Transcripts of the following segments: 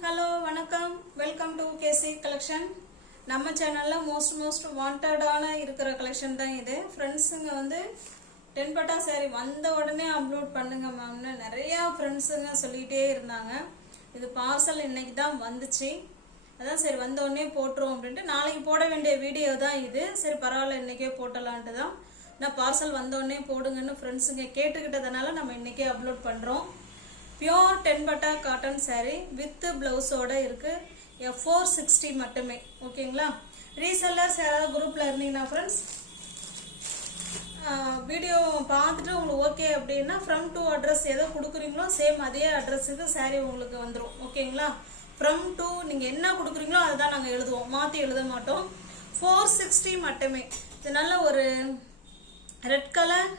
hello, வணக்கம். Welcome to KC collection. நம்ம சேனல்ல மோஸ்ட் வாண்டடான இருக்கிற கலெக்ஷன் தான் இது. ஃப்ரெண்ட்ஸுங்க வந்து 10 பட்டா saree வந்த உடனே அப்லோட் பண்ணுங்க மேம்னு நிறைய ஃப்ரெண்ட்ஸுங்க சொல்லிட்டே இருந்தாங்க. இது பார்சல் இன்னைக்கு தான் வந்துச்சு. அதான் சரி வந்த உடனே போட்டுரும் அப்படின்ட்டு நாளைக்கு போட வேண்டிய வீடியோ தான் இது. சரி பரவாயில்ல இன்னைக்கே போட்டலான்ட்டு தான் நான் பார்சல் வந்த உடனே போடுங்கன்னு ஃப்ரெண்ட்ஸுங்க கேட்டுக்கிட்டதுனால நம்ம இன்னைக்கே அப்லோட் பண்ணுறோம். பியோர் 10 பட்டா காட்டன் saree வித் பிளவுஸோட இருக்கு. 460 மட்டுமே. ஓகேங்களா? ரீசெல்லர்ஸ் யாராவது குரூப்ல இருந்தீங்கன்னா ஃப்ரெண்ட்ஸ் வீடியோ பார்த்துட்டு உங்களுக்கு ஓகே அப்படின்னா ஃப்ரம் டு அட்ரஸ் எதோ கொடுக்குறீங்களோ சேம் அதே அட்ரஸுக்கு saree உங்களுக்கு வந்துடும். ஓகேங்களா? ஃப்ரம் டு நீங்கள் என்ன கொடுக்குறீங்களோ அதுதான் நாங்கள் எழுதுவோம், மாற்றி எழுத மாட்டோம். 460 மட்டுமே. இது நல்ல ஒரு ரெட் கலர்,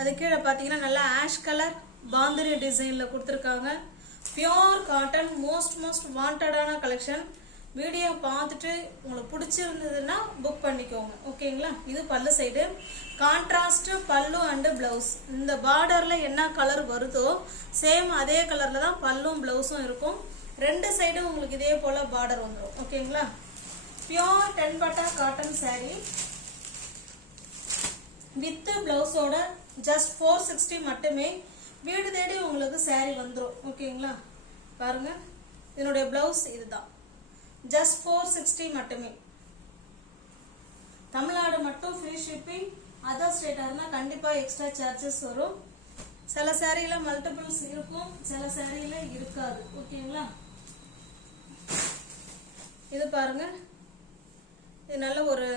அது கீழே பார்த்தீங்கன்னா நல்லா ஆஷ் கலர் பாந்திரி டிசைனில் கொடுத்துருக்காங்க. பியோர் காட்டன் மோஸ்ட் வாண்டடான கலெக்ஷன். வீடியோ பார்த்துட்டு உங்களுக்கு பிடிச்சிருந்ததுன்னா புக் பண்ணிக்கோங்க. ஓகேங்களா? இது pallu side contrast pallu and blouse. இந்த பார்டரில் என்ன கலர் வருதோ சேம் அதே கலரில் தான் பல்லும் பிளவுஸும் இருக்கும். ரெண்டு சைடும் உங்களுக்கு இதே போல் பார்டர் வந்துடும். ஓகேங்களா? பியோர் 10 பட்டா காட்டன் saree வித் பிளவுஸோட ஜஸ்ட் 460 மட்டுமே. வீடு தேடி உங்களுக்கு saree வந்துடும். ஓகேங்களா? பாருங்க, இதனுடைய பிளவுஸ் இதுதான். ஜஸ்ட் 460 மட்டுமே. தமிழ்நாடு மட்டும் ஃப்ரீ ஷிப்பிங். அதர் ஸ்டேட்டா இருந்தால் கண்டிப்பாக எக்ஸ்ட்ரா சார்ஜஸ் வரும். சில சாரியில மல்டிபிள்ஸ் இருக்கும், சில சாரியில இருக்காது. ஓகேங்களா? இது பாருங்க, இது நல்ல ஒரு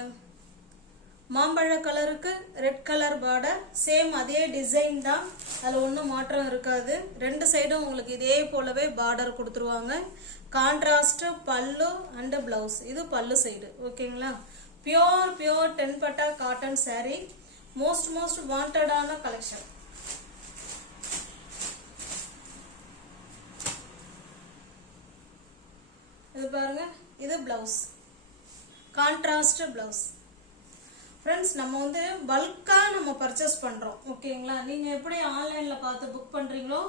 மாம்பழ கலருக்கு ரெட் கலர் பார்டர். சேம் அதே டிசைன் தான், அதில் ஒன்றும் மாற்றம் இருக்காது. ரெண்டு சைடும் உங்களுக்கு இதே போலவே பார்டர் கொடுத்துருவாங்க. கான்ட்ராஸ்ட் பல்லு அண்ட் பிளவுஸ். இது பல்லு சைடு. ஓகேங்களா? பியோர் 10 பட்டா காட்டன் saree மோஸ்ட் வாண்டடான கலெக்ஷன். இது பாருங்க, இது பிளவுஸ், கான்ட்ராஸ்ட் பிளவுஸ். ஃப்ரெண்ட்ஸ், நம்ம வந்து பல்காக நம்ம பர்ச்சேஸ் பண்ணுறோம். ஓகேங்களா? நீங்கள் எப்படி ஆன்லைனில் பார்த்து புக் பண்ணுறீங்களோ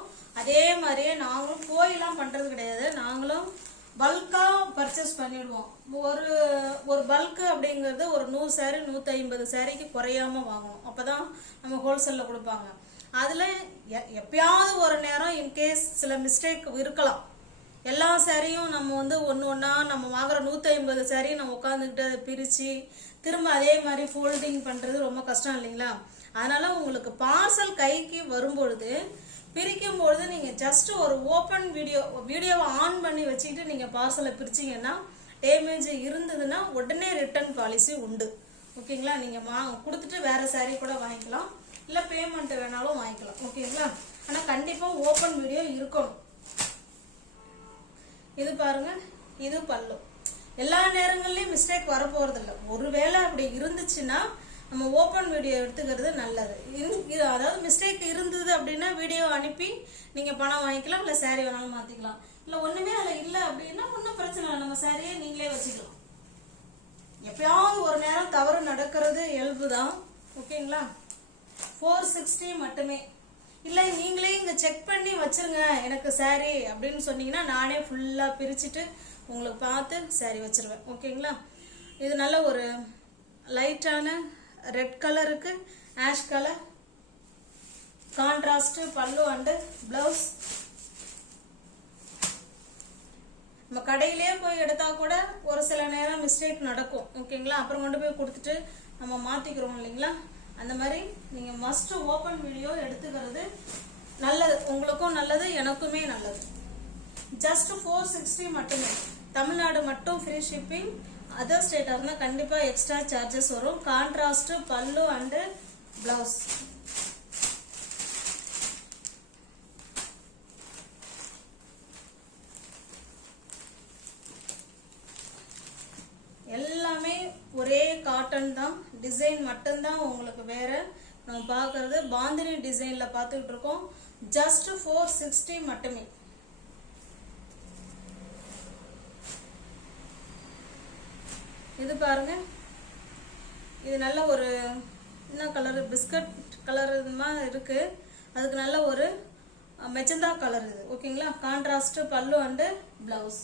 அதே மாதிரியே நாங்களும் போயெல்லாம் பண்ணுறது கிடையாது. நாங்களும் பல்காக பர்ச்சேஸ் பண்ணிடுவோம். ஒரு பல்க்கு அப்படிங்கிறது ஒரு 100 saree 150 சாரிக்கு குறையாமல் வாங்கணும். அப்போ தான் நம்ம ஹோல்சேலில் கொடுப்பாங்க. அதில் எப்பயாவது ஒரு நேரம் இன்கேஸ் சில மிஸ்டேக் இருக்கலாம். எல்லா சாரியும் நம்ம வந்து ஒன்றா நம்ம வாங்குற 150 saree நம்ம உட்காந்துக்கிட்டு அதை பிரித்து திரும்ப அதே மாதிரி ஃபோல்டிங் பண்ணுறது ரொம்ப கஷ்டம் இல்லைங்களா? அதனால் உங்களுக்கு பார்சல் கைக்கு வரும்பொழுது பிரிக்கும்பொழுது நீங்கள் ஜஸ்ட் ஒரு ஓப்பன் வீடியோவை ஆன் பண்ணி வச்சுக்கிட்டு நீங்கள் பார்சலை பிரிச்சிங்கன்னா டேமேஜ் இருந்ததுன்னா உடனே ரிட்டர்ன் பாலிசி உண்டு. ஓகேங்களா? நீங்கள் கொடுத்துட்டு வேறு saree கூட வாங்கிக்கலாம், இல்லை பேமெண்ட் வேணாலும் வாங்கிக்கலாம். ஓகேங்களா? ஆனால் கண்டிப்பாக ஓப்பன் வீடியோ இருக்கணும். இது பாருங்க, இது பல்லு. எல்லா நேரங்கள்லயும் மிஸ்டேக் வரப்போறதில்ல. ஒருவேளை அப்படி இருந்துச்சுன்னா நம்ம ஓப்பன் வீடியோ எடுத்துக்கிறது நல்லது. அதாவது மிஸ்டேக் இருந்தது அப்படின்னா வீடியோ அனுப்பி நீங்க பணம் வாங்கிக்கலாம், இல்லை saree வேணாலும் மாத்திக்கலாம். இல்லை ஒண்ணுமே அதில் இல்லை அப்படின்னா ஒன்றும் பிரச்சனை இல்லை, நம்ம சாரியை நீங்களே வச்சுக்கலாம். எப்பயாவது ஒரு நேரம் தவறு நடக்கிறது இயல்புதான். ஓகேங்களா? 460 மட்டுமே. இல்லை நீங்களே இங்கே செக் பண்ணி வச்சுருங்க எனக்கு saree அப்படின்னு சொன்னீங்கன்னா நானே ஃபுல்லாக பிரிச்சுட்டு உங்களுக்கு பார்த்து saree வச்சுருவேன். ஓகேங்களா? இது நல்ல ஒரு லைட்டான ரெட் கலருக்கு ash colour contrast pallu and blouse. நம்ம கடையிலே போய் எடுத்தா கூட ஒரு சில நேரம் மிஸ்டேக் நடக்கும். ஓகேங்களா? அப்புறம் கொண்டு போய் கொடுத்துட்டு நம்ம மாற்றிக்கிறோம் இல்லைங்களா? அந்த மாதிரி நீங்கள் மஸ்ட் ஓப்பன் வீடியோ எடுத்துக்கிறது நல்லது. உங்களுக்கும் நல்லது, எனக்குமே நல்லது. ஜஸ்ட் 460 மட்டுமே. தமிழ்நாடு மட்டும் ஃப்ரீ ஷிப்பிங். அதர் ஸ்டேட்டாக இருந்தால் கண்டிப்பாக எக்ஸ்ட்ரா சார்ஜஸ் வரும். Contrast pallu and blouse. எல்லாமே ஒரே காட்டன் தான், டிசைன் மட்டும்தான் உங்களுக்கு வேற. நம்ம பார்க்கறது பாந்தினி டிசைன்ல பார்த்துக்கிட்டு இருக்கோம். ஜஸ்ட் 460 மட்டுமே. இது பாருங்க, இது நல்ல ஒரு என்ன கலர், பிஸ்கட் கலர் மாதிரி இருக்கு. அதுக்கு நல்ல ஒரு மெஜந்தா கலர் இது. ஓகேங்களா, கான்ட்ராஸ்ட் பல்லு அண்ட் பிளவுஸ்.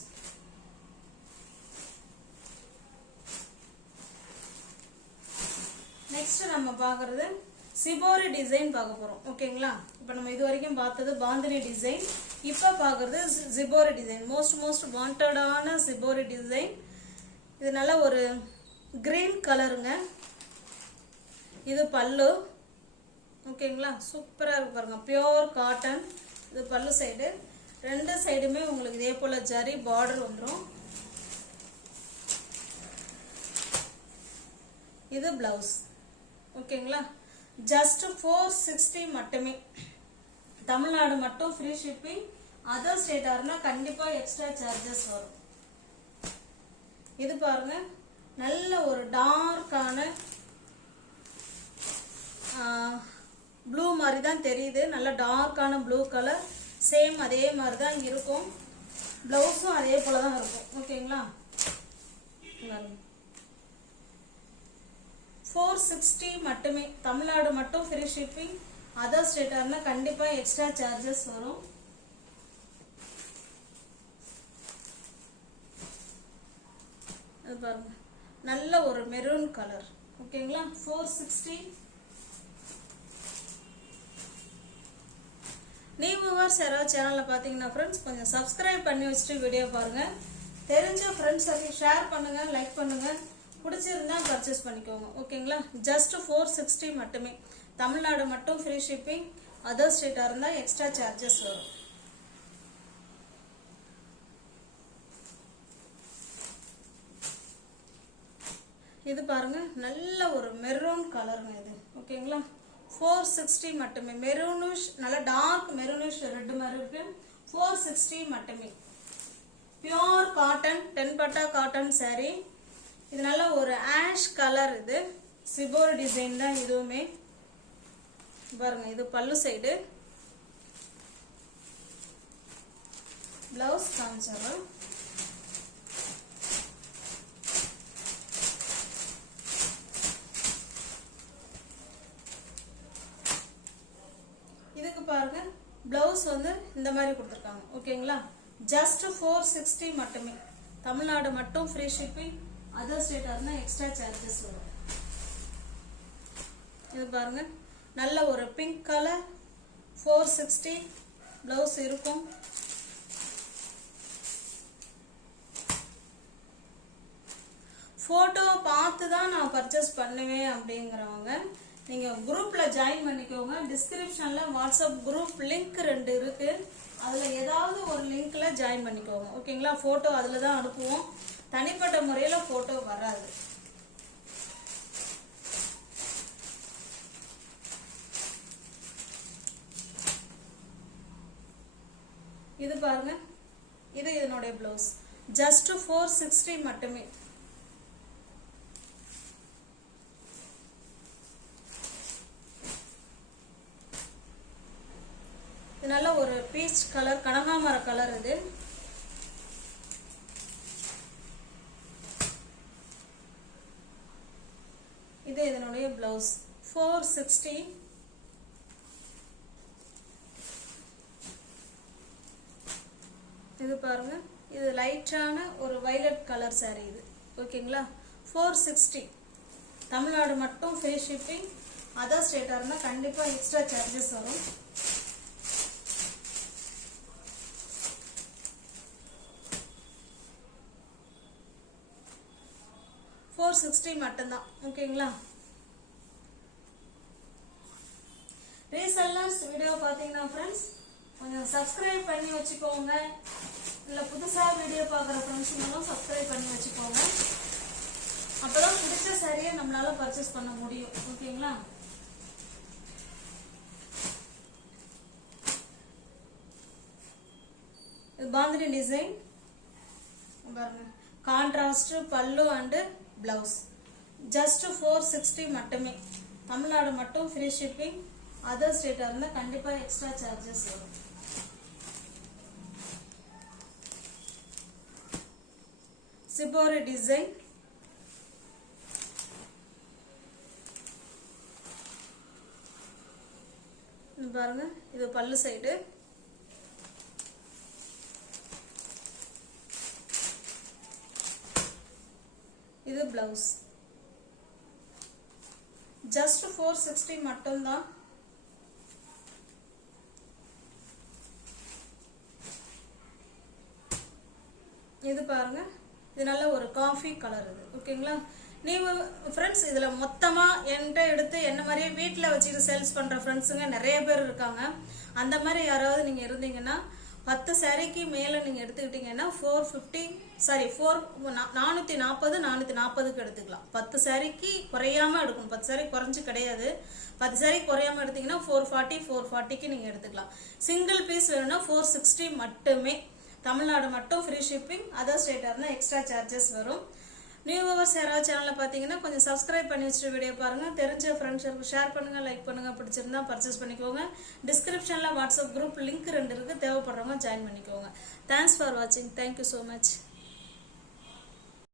நெக்ஸ்ட் நம்ம பார்க்கறது சிபோரி டிசைன் பார்க்க போறோம். ஓகேங்களா, இப்போ நம்ம இது வரைக்கும் பார்த்தது பாந்தினி டிசைன். இப்போ பார்க்கறது சிபோரி டிசைன். மோஸ்ட் வாண்டடான சிபோரி டிசைன். இது நல்ல ஒரு கிரீன் கலருங்க. இது பல்லு. ஓகேங்களா, சூப்பரா இருக்கு பாருங்க, பியோர் காட்டன். இது பல்லு சைடு. ரெண்டு சைடுமே உங்களுக்கு இதே போல ஜரி பார்டர் வந்துடும். இது பிளவுஸ். ஓகேங்களா, ஜஸ்ட் 460 மட்டுமே. தமிழ்நாடு மட்டும் ஃப்ரீ ஷிப்பிங். அதர் ஸ்டேட்டா இருந்தா கண்டிப்பா எக்ஸ்ட்ரா சார்ஜஸ் வரும். இது பாருங்க, நல்ல ஒரு டார்க்கான ப்ளூ மாதிரி தான் தெரியுது. நல்ல டார்க்கான ப்ளூ கலர். சேம் அதே மாதிரி தான் இருக்கும். பிளவுஸும் அதே போல தான் இருக்கும். ஓகேங்களா, 460 மட்டுமே. தமிழ்நாடு மட்டும் ஃப்ரீ ஷிப்பிங். அதர் ஸ்டேட்டா இருந்தா கண்டிப்பா எக்ஸ்ட்ரா சார்ஜஸ் வரும். இது பாருங்க, நல்ல ஒரு மெரூன் கலர். ஓகேங்களா, 460. நீ வியூவர்ஸ் யாராவது சேனல்ல பாத்தீங்கன்னா ஃப்ரெண்ட்ஸ் கொஞ்சம் சப்ஸ்கிரைப் பண்ணி வச்சுட்டு வீடியோ பாருங்க. தெரிஞ்ச ஃப்ரெண்ட்ஸுக்கு ஷேர் பண்ணுங்க, லைக் பண்ணுங்க. பிடிச்சிருந்தா பர்ச்சேஸ் பண்ணிக்கோங்க. ஓகேங்களா, ஜஸ்ட் 460 மட்டுமே. தமிழ்நாடு மட்டும் ஃப்ரீ ஷிப்பிங். அதர் ஸ்டேட்டா இருந்தா எக்ஸ்ட்ரா சார்ஜஸ் வரும். இது பாருங்க, நல்ல ஒரு மெரூன் கலருங்க இது. ஓகேங்களா, 460 மட்டுமே. மெரூனிஷ், நல்ல டார்க் மெரூனிஷ் ரெட் மாதிரி இருக்கு. 460 மட்டுமே. பியோர் காட்டன், 10 பட்டா காட்டன் saree. இது நல்ல ஒரு ஆஷ் கலர். இது சிபோர் டிசைன் தான் இதுவுமே. பாருங்க, இது பல்லு சைடு. பிளவுஸ் காமிச்சோம். இதுக்கு பாருங்க, பிளவுஸ் வந்து இந்த மாதிரி கொடுத்துருக்காங்க. ஓகேங்களா, ஜஸ்ட் 460 மட்டுமே. தமிழ்நாடு மட்டும் ஃப்ரீ ஷிப்பிங். அதர் ஸ்டேட்டா இருந்தா எக்ஸ்ட்ரா சார்ஜஸ் வரும். இது பாருங்க, நல்ல ஒரு பிங்க் கலர். 460 பிளவுஸ் இருக்கும். போட்டோ பார்த்து தான் நான் பர்ச்சேஸ் பண்ணுவேன் அப்படிங்கிறவங்க நீங்க குரூப்ல ஜாயின் பண்ணிக்கோங்க. டிஸ்கிரிப்ஷன்ல வாட்ஸ்அப் குரூப் லிங்க் 2 இருக்கு. அதுல ஏதாவது ஒரு லிங்க்ல ஜாயின் பண்ணிக்கோங்க. ஓகேங்களா, போட்டோ அதுல தான் அனுப்புவோம். தனிப்பட்ட முறையில போட்டோ வராது. இது பாருங்க, இது இதனுடைய பிளவுஸ். ஜஸ்ட் 460 மட்டுமே. இது நல்ல ஒரு பீச் கலர், கனகாமர கலர். இது இதனுடைய பிளவுஸ். 460. இது பாருங்க, இது லைட்டான ஒரு வயலட் கலர் saree இது. ஓகேங்களா, 460. தமிழ்நாடு மட்டும் ஃப்ரீ ஷிப்பிங். அதர் ஸ்டேட்டா இருந்தா கண்டிப்பா எக்ஸ்ட்ரா சார்ஜஸ் வரும். $460 மட்டும்தான். ஓகேங்களா, ரீசெல்லர்ஸ் வீடியோ பாத்தீங்கன்னா ஃப்ரெண்ட்ஸ் கொஞ்சம் சப்ஸ்கிரைப் பண்ணி வச்சுக்கோங்க. இல்ல புதுசா வீடியோ பார்க்குற ஃப்ரெண்ட்ஸுங்களும் சப்ஸ்கிரைப் பண்ணி வச்சுக்கோங்க. அப்பதான் பிடிச்ச சரியா நம்மளால பர்ச்சேஸ் பண்ண முடியும். ஓகேங்களா, இது பாந்தினி டிசைன் பாருங்க. கான்ட்ராஸ்ட் பல்லு அண்ட் பிளவுஸ். ஜஸ்ட் 460 மட்டுமே. தமிழ்நாடு மட்டும் ஃப்ரீ ஷிப்பிங். அதர் ஸ்டேட்டா இருந்தா கண்டிப்பா எக்ஸ்ட்ரா சார்ஜஸ் வரும். Shibori design. பாருங்க, இது பல்லு சைடு. இது பிளவுஸ். ஜஸ்ட் 460 மட்டும்தான். இது பாருங்க, இது நல்ல ஒரு காஃபி கலர் இது. ஓகேங்களா? நீங்க ஃப்ரெண்ட்ஸ் இதில் மொத்தமாக என்கிட்ட எடுத்து என்ன மாதிரியே வீட்டில் வச்சுட்டு சேல்ஸ் பண்ணுற ஃப்ரெண்ட்ஸுங்க நிறைய பேர் இருக்காங்க. அந்த மாதிரி யாராவது நீங்கள் இருந்தீங்கன்னா 10 சாரிக்கு மேலே நீங்கள் எடுத்துக்கிட்டீங்கன்னா 440 440க்கு எடுத்துக்கலாம். 10 சாரிக்கு குறையாமல் எடுக்கணும். 10 சாரி குறைஞ்சி கிடையாது. 10 சாரி குறையாமல் எடுத்தீங்கன்னா 440க்கு நீங்கள் எடுத்துக்கலாம். சிங்கிள் பீஸ் வேணும்னா 460 மட்டுமே. தமிழ்நாடு மட்டும் ஃப்ரீ ஷிப்பிங். அதர் ஸ்டேட்டாக இருந்தால் எக்ஸ்ட்ரா சார்ஜஸ் வரும். நியூ வியூவர்ஸ் யாராவது சேனலை பார்த்தீங்கன்னா கொஞ்சம் சப்ஸ்கிரைப் பண்ணி வச்சுட்டு வீடியோ பாருங்கள். தெரிஞ்ச ஃப்ரெண்ட்ஸுக்கு ஷேர் பண்ணுங்கள், லைக் பண்ணுங்கள். பிடிச்சிருந்தா பர்ச்சேஸ் பண்ணிக்கோங்க. டிஸ்கிரிப்ஷனில் வாட்ஸ்அப் குரூப் லிங்க் 2 இருக்குது. தேவைப்படுறவங்க ஜாயின் பண்ணிக்கோங்க. தேங்க்ஸ் ஃபார் வாட்சிங். Thank you so much.